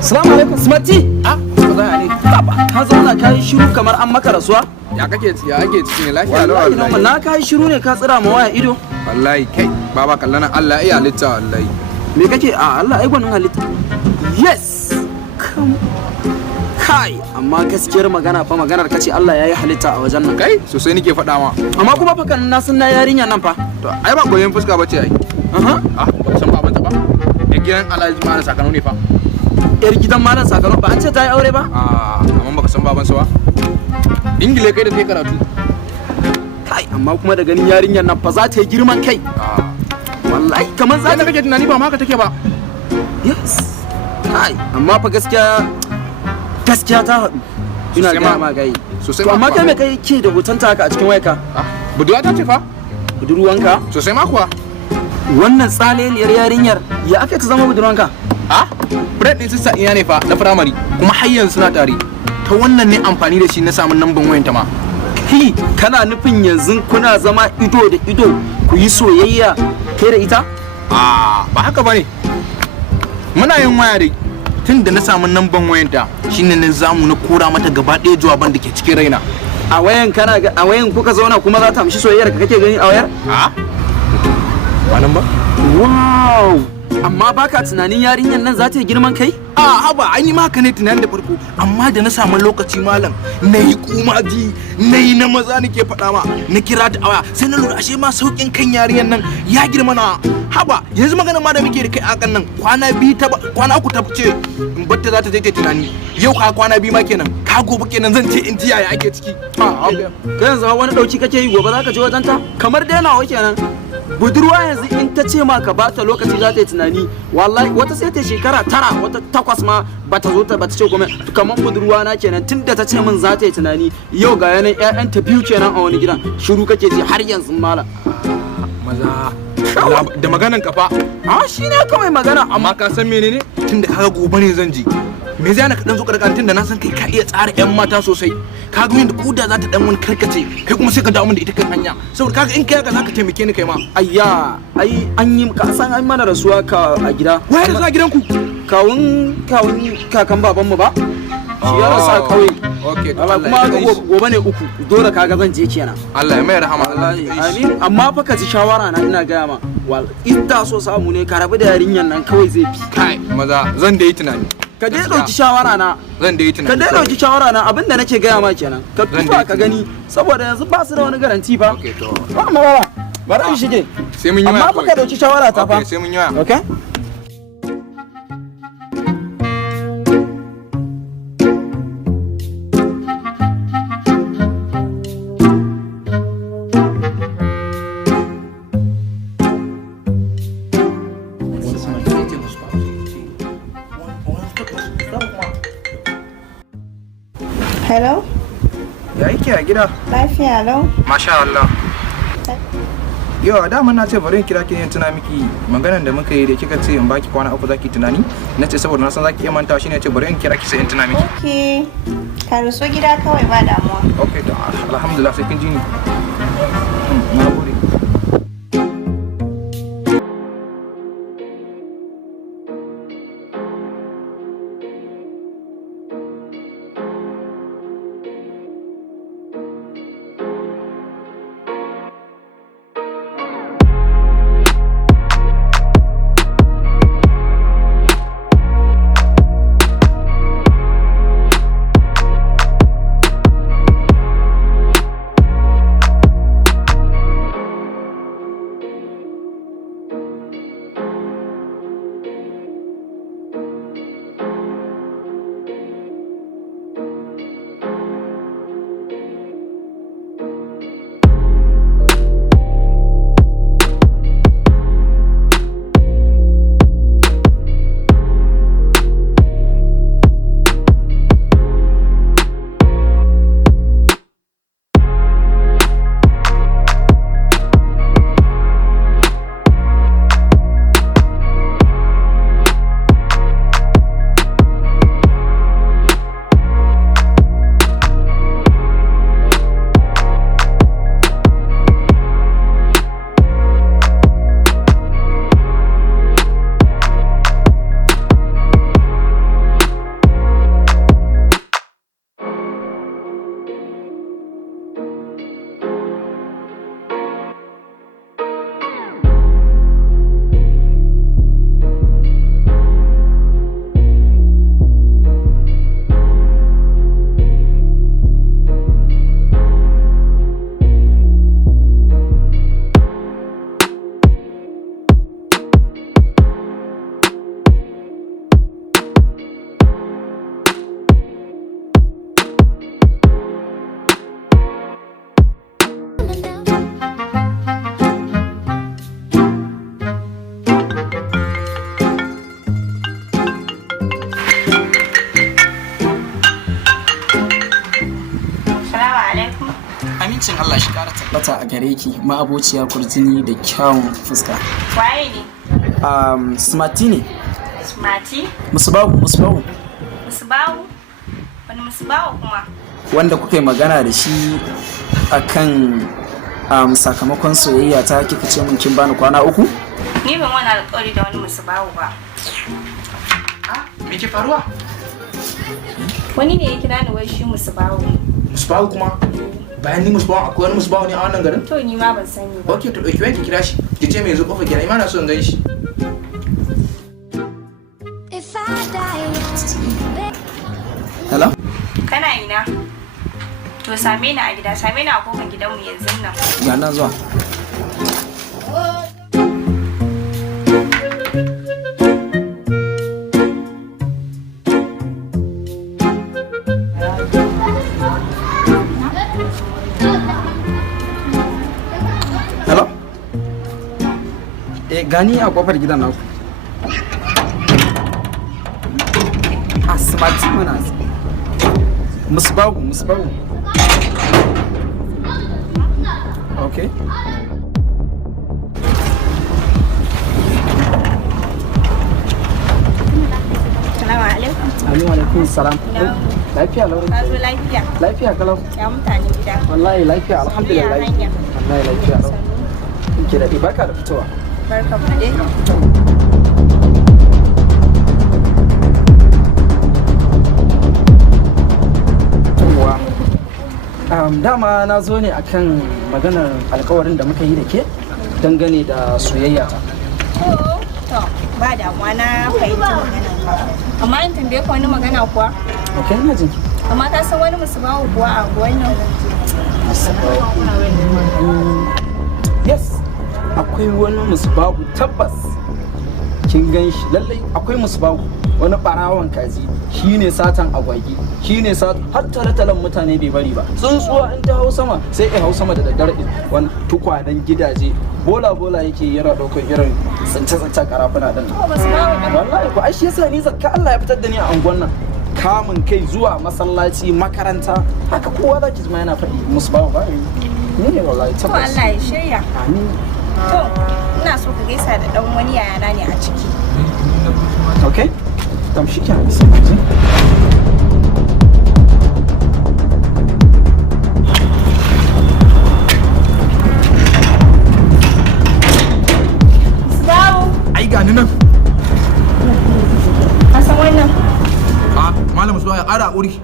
Salamu alaikum Smarty. Ba za a ne. Ka zauna ka yi shiru kamar an maka rasuwa? Ya ake ciki ne lafiya lawa wallahi. Na ka yi shiru ne ka tsira ma waya ido. Wallahi kai baba kallana Allah ya halitta wallahi. Me kake a Allah ai gwanin halitta. Yes. Kai amma gaskiyar magana fa maganar kace Allah ya yi halitta a wajen nan. Kai sosai nake faɗa ma. Amma kuma fa kan na san na yarinya nan fa. To ai ba goyen fuska bace ai. Ba san baban ta ba. Ya gidan Alhaji Malam Sakano ne fa. Yar gidan Malam Sakano ba an ce ta yi aure ba? Amma baka san baban sa ba. Ingile kai da kai karatu. Kai amma kuma da ganin yarinyar nan fa za ta yi girman kai. Wallahi kamar za ta kake tunani ba ma haka take ba. Yes. Kai amma fa gaskiya ta haɗu. Ina ga ma gai. Sosai to amma kai me kai ke da hoton ta haka a cikin wayarka? Budurwa ta ce fa? Budurwanka? Sosai ma kuwa. Wannan tsaleliyar yarinyar ya aka ta zama budurwanka? Fred din sissa ina ne fa na firamare kuma har yanzu suna tare. Ta wannan ne amfani da shi na samun namban wayanta ma. Kai kana nufin yanzu kuna zama ido da ido ku yi soyayya kai da ita? Ba haka bane. Muna yin waya dai. Tun da na samu namban wayanta shine na zamu na kora mata gaba ɗaya jawaban da ke cikin raina. A wayan kuka zauna kuma za ta amshi soyayyar ka kake gani a wayar? Ba nan ba? Wow! Amma baka tunanin yarinyar nan za ta yi girman kai? Haba ai ni ma haka ne tunanin da farko amma da na samu lokaci malam na yi kumaji na yi na maza nake faɗa ma na kira ta aya sai na lura ashe ma saukin kan yarinyar nan ya girma na haba yanzu magana ma da muke da kai a kan nan kwana uku ta ce in batta za ta je ta tunani yau ka kwana biyu ma kenan ka gobe kenan zan ce in ji yaya ake ciki kai yanzu wani dauki kake yi gobe za ka je wajen ta kamar dai nawa kenan budurwa yanzu in ta ce ma ka bata lokaci za ta yi tunani wallahi wata sai ta shekara 9 wata 8 ma bata zo ta bata ce kuma kamar budurwa na kenan tunda ta ce min za ta yi tunani yau ga yanan ƴaƴan ta biyu kenan a wani gidan shiru kake ji har yanzu malam maza da maganan kafa shine kawai magana amma ka san menene tunda kaga gobe ne zan je me zai ana ka dan zo karkantin da na san kai ka iya tsara ƴan mata sosai ka ga yadda koda za ta dan wani karkace kai kuma sai ka dawo min da ita kan hanya saboda kaga in kai haka zaka taimake ni kai ma ayya ai an yi ka san an mana rasuwa ka a gida wai da za gidanku kawun kakan baban mu ba shi ya rasa kauye okay to Allah kuma gobe ne uku dole kaga zan je kenan Allah ya mai rahama amin amma fa ka ji shawara na ina gaya ma wal idda so samu ne ka rabu da yarinyan nan kawai zai fi kai maza zan da yi tunani ka dai dauki shawara na zan da yi tunani ka dai dauki shawara na abinda nake gaya ma kenan ka tuba ka gani saboda yanzu ba su da wani garanti fa okay to ba ma bara in shige sai mun yi amma fa ka dauki shawara ta fa sai mun yi waya okay Hello? Ya yake a gida? Lafiya lau? Masha Allah. Yau dama na ce bari in kira ki ne tuna miki maganar da muka yi da kika ce in baki kwana uku zaki tunani na ce saboda na san zaki iya manta shi ne ce bari in kira ki sai in tuna miki. Okay. Ka ruso gida kawai ba damuwa. Okay to alhamdulillah sai kin ji ni. Na gode. Allah shi kara tabbata a gare ki ma'abociya kurjini da kyawun fuska. Waye ne? Smarty ne. Smarty? Musbahu. Musbahu? Wani musbahu kuma? Wanda kuka yi magana da shi akan sakamakon soyayya ta kika ce mun kin bani kwana 3? Ni ban wani alƙawari da wani musbahu ba. Me ke faruwa? Wani ne ya kira ni wai shi musbahu. Musbahu kuma? Bayan ni musbahu akwai wani musbahu ne a wannan garin? To ni ma ban sani ba. Ok, to ɗauki wani ki kira shi. Ki ce mai zo kofa kenan, ima na so in gan shi. Hello? Kana ina? To same ni a gida, same ni a kofar gidanmu yanzu nan. Ga nan zuwa. Hello? Gani a kofar gidan naku. Smarty mana. Musbahu. Okay. Salamu alaikum. Alaikum salam. Lafiya lau. Ka zo lafiya? Lafiya kalau. Ya mutane gida. Wallahi lafiya alhamdulillah. Ya hanya. Wallahi lafiya lau. Kinke da barka da fitowa. Barka mu dai. Dama na zo ne akan maganar alkawarin da muka yi da ke dangane da soyayya ta. To, ba damuwa na fahimci maganar ka. Amma in tambaye ka wani magana kuwa? Ok, ina jinki. Amma ka san wani musbahu kuwa a wannan? Yes, akwai wani musbahu tabbas. Kin gan shi lallai akwai musbahu. Wani barawon kaji shine satan agwagi shine har talatalan mutane bai bari ba tsuntsuwa in ta hau sama sai ya hau sama da daddare wani tukwanen gidaje bola yake yana daukar irin tsince karafuna din wallahi ko ai shi yasa ni zakka Allah ya fitar da ni a angon nan kamun kai zuwa masallaci makaranta haka kowa zaki ji yana faɗi musu ba ni ne wallahi tabbas to Allah ya shirya amin to ina so ka gaisa da dan wani yayana ne a ciki okay tam shi kenan Ai gani nan. Ka san wannan? Malam Musbahu ya ƙara haƙuri.